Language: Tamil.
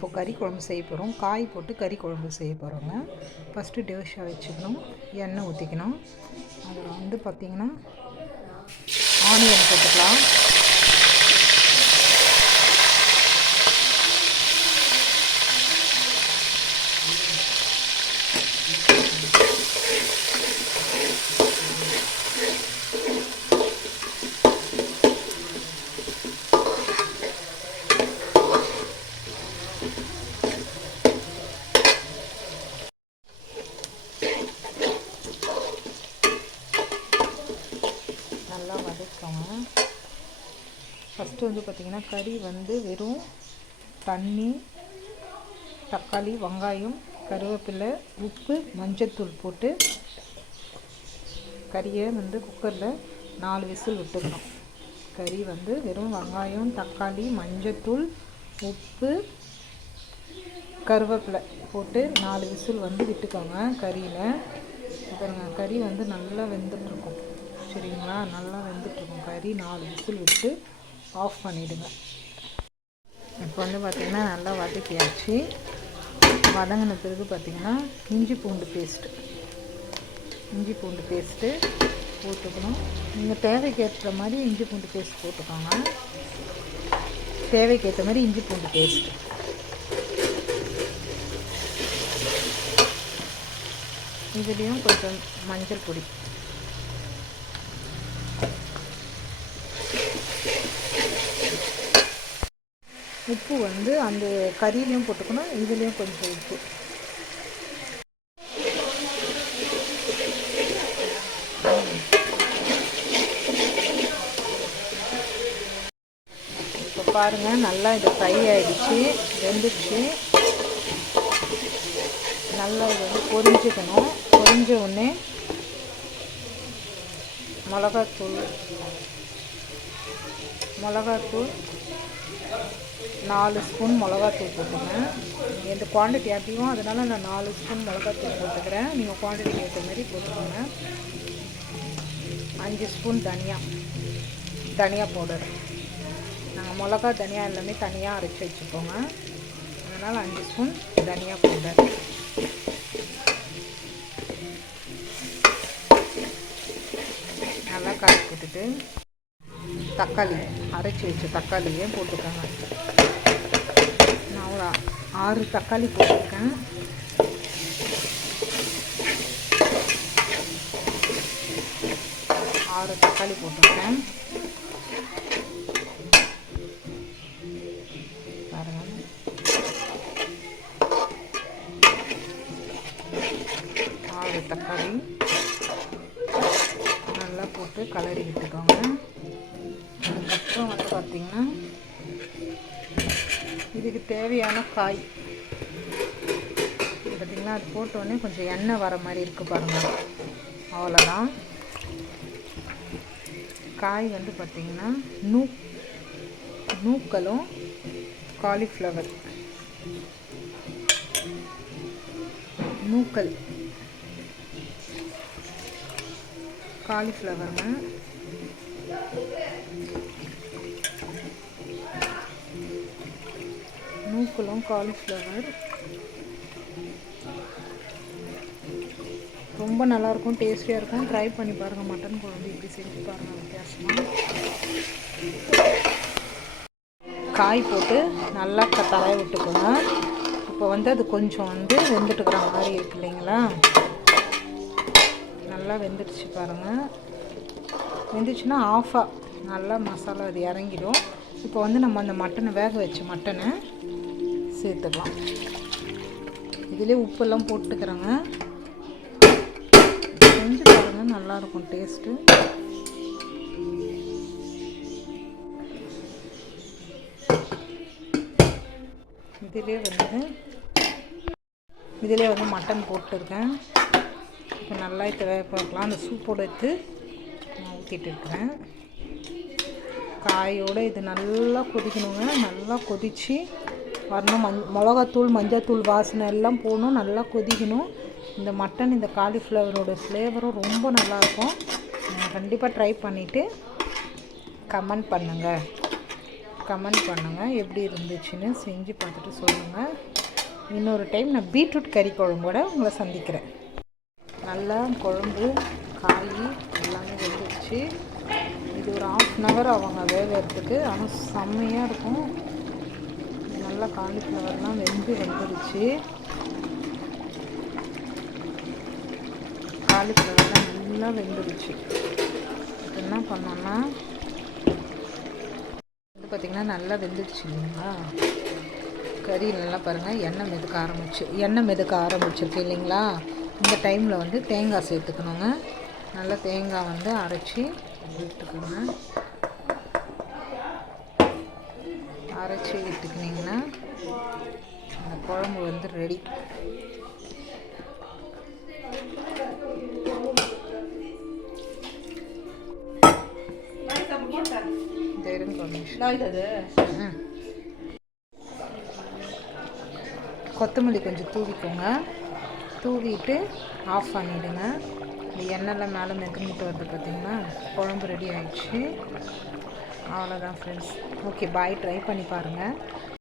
இப்போ கறி குழம்பு செய்ய போகிறோம். காய் போட்டு கறி குழம்பு செய்ய போகிறோங்க. ஃபஸ்ட்டு டேஷாக வச்சுக்கணும், எண்ணெய் ஊற்றிக்கணும். அதில் வந்து பார்த்திங்கன்னா ஆனியன் போட்டுக்கலாம். நல்லா வதக்கோங்க. ஃபஸ்ட்டு வந்து பார்த்திங்கன்னா கறி வந்து வெறும் தண்ணி, தக்காளி, வெங்காயம், கருவேப்பிலை, உப்பு, மஞ்சத்தூள் போட்டு கறியை வந்து குக்கரில் 4 விசில் விட்டுக்கணும். கறி வந்து வெறும் வெங்காயம், தக்காளி, மஞ்சத்தூள், உப்பு, கருவேப்பிலை போட்டு 4 விசில் வந்து விட்டுக்கோங்க. கறியில் பாருங்க, கறி வந்து நல்லா வெந்துட்டுருக்கும். சரிங்களா? நல்லா வெந்துட்டுருக்கும் கறி. 4 விசில் விட்டு ஆஃப் பண்ணிவிடுங்க. இப்போ வந்து பார்த்திங்கன்னா நல்லா வதக்கியாச்சு. வதங்கின பிறகு பார்த்திங்கன்னா இஞ்சி பூண்டு பேஸ்ட்டு போட்டுக்கணும். நீங்கள் தேவைக்கேற்ற மாதிரி இஞ்சி பூண்டு பேஸ்ட் போட்டுக்கோங்க. தேவைக்கேற்ற மாதிரி இஞ்சி பூண்டு பேஸ்ட்டு. இதுலேயும் கொஞ்சம் மஞ்சள் பொடி, உப்பு வந்து அந்த கறியிலையும் போட்டுக்கணும், இதுலேயும் கொஞ்சம் உப்பு. இப்போ பாருங்கள், நல்லா இது ஃப்ரை ஆகிடுச்சு, வெந்துடுச்சு. நல்லா இது வந்து பொரிஞ்சுக்கணும். பொரிஞ்ச உடனே மிளகாத்தூள் 4 ஸ்பூன் மிளகாத்தூள் போட்டுக்கிறேன். இந்த குவான்டிட்டி அதிகம், அதனால் நான் 4 ஸ்பூன் மிளகாத்தூள் போட்டுக்கிறேன். நீங்கள் குவான்டிட்டிக்கு ஏற்ற மாதிரி போட்டுக்கோங்க. 5 ஸ்பூன் தனியா பவுடர். நாங்கள் மிளகா, தனியா எல்லாமே தனியாக அரைச்சி வச்சுப்போங்க. அதனால் 5 ஸ்பூன் தனியா பவுடர். நல்லா கலக்கி போட்டுட்டு தக்காளி, அரைச்சி வச்ச தக்காளியே போட்டுக்கோங்க. நான் ஒரு 6 தக்காளி போட்டிருக்கேன். பாருங்கள், 6 தக்காளி நல்லா போட்டு கலரி விட்டுக்கோங்க. அதுக்கப்புறம் வந்து பார்த்திங்கன்னா இதுக்கு தேவையான காய் பார்த்திங்கன்னா, அது போட்டோடனே கொஞ்சம் எண்ணெய் வர மாதிரி இருக்குது பாருங்கள். அவ்வளோதான். காய் வந்து பார்த்திங்கன்னா நூக்கலும் காலிஃப்ளவர், நூக்கல் காலிஃப்ளவருங்க. நூக்கலும் காலிஃப்ளவர் ரொம்ப நல்லாயிருக்கும், டேஸ்டியாக இருக்கும். ட்ரை பண்ணி பாருங்கள். மட்டன் குழம்பு இப்படி செஞ்சு பாருங்கள், வித்தியாசமாக. காய் போட்டு நல்லா தலை விட்டுக்கோங்க. இப்போ வந்து அது கொஞ்சம் வந்து வெந்துட்டுக்கிற மாதிரி இருக்கு இல்லைங்களா? நல்லா வெந்துடுச்சு பாருங்கள். வெந்துச்சுன்னா ஆஃபாக நல்லா மசாலா அது இறங்கிடும். இப்போ வந்து நம்ம அந்த மட்டனை, வேக வச்ச மட்டனை சேர்த்துக்கலாம். இதிலே உப்பெல்லாம் போட்டுக்கிறேங்க. செஞ்சு பாருங்கள், நல்லாயிருக்கும் டேஸ்ட்டு. இதிலே வந்து மட்டன் போட்டுருக்கேன். இப்போ நல்லா இதை வேக பார்க்கலாம். அந்த சூப்போடு எடுத்து நான் ஊற்றிட்டு இருக்கிறேன். காயோடு இது நல்லா கொதிக்கணுங்க. நல்லா கொதித்து வரணும். மிளகாத்தூள், மஞ்சத்தூள் வாசனை எல்லாம் போகணும். நல்லா கொதிக்கணும். இந்த மட்டன், இந்த காலிஃப்ளவரோட ஃப்ளேவரும் ரொம்ப நல்லாயிருக்கும். கண்டிப்பாக ட்ரை பண்ணிவிட்டு கமெண்ட் பண்ணுங்கள். கமெண்ட் பண்ணுங்கள், எப்படி இருந்துச்சுன்னு செஞ்சு பார்த்துட்டு சொல்லுங்கள். இன்னொரு டைம் நான் பீட்ரூட் கறி குழம்போட உங்களை சந்திக்கிறேன். நல்லா குழம்பு காய் எல்லாமே வெந்துடுச்சு. இது ஒரு 1/2 hour அவங்க வேகிறதுக்கு. ஆனால் செம்மையாக இருக்கும். நல்லா காலிஃப்ளவர்லாம் வந்துடுச்சு. காலிஃப்ளவர்லாம் நல்லா வெந்துடுச்சு. என்ன பண்ணோன்னா இது பார்த்திங்கன்னா நல்லா வெந்துடுச்சு இல்லைங்களா. கறி நல்லா பாருங்கள் எண்ணெய் மிதக்க ஆரம்பிச்சிருக்கு இல்லைங்களா. இந்த டைமில் வந்து தேங்காய் சேர்த்துக்கணுங்க. நல்லா தேங்காய் வந்து அரைச்சி விட்டுக்கோங்க. அரைச்சி விட்டுக்கினிங்கன்னா அந்த குழம்பு வந்து ரெடி. கொத்தமல்லி கொஞ்சம் தூவிக்கோங்க. தூவிட்டு ஆஃப் பண்ணிவிடுங்க. இந்த எண்ணெய்லாம் மேலே மெதங்கிட்டு வருது பார்த்திங்கன்னா. குழம்பு ரெடி ஆகிடுச்சு. அவ்வளோதான் ஃப்ரெண்ட்ஸ். Okay bye. ட்ரை பண்ணி பாருங்கள்.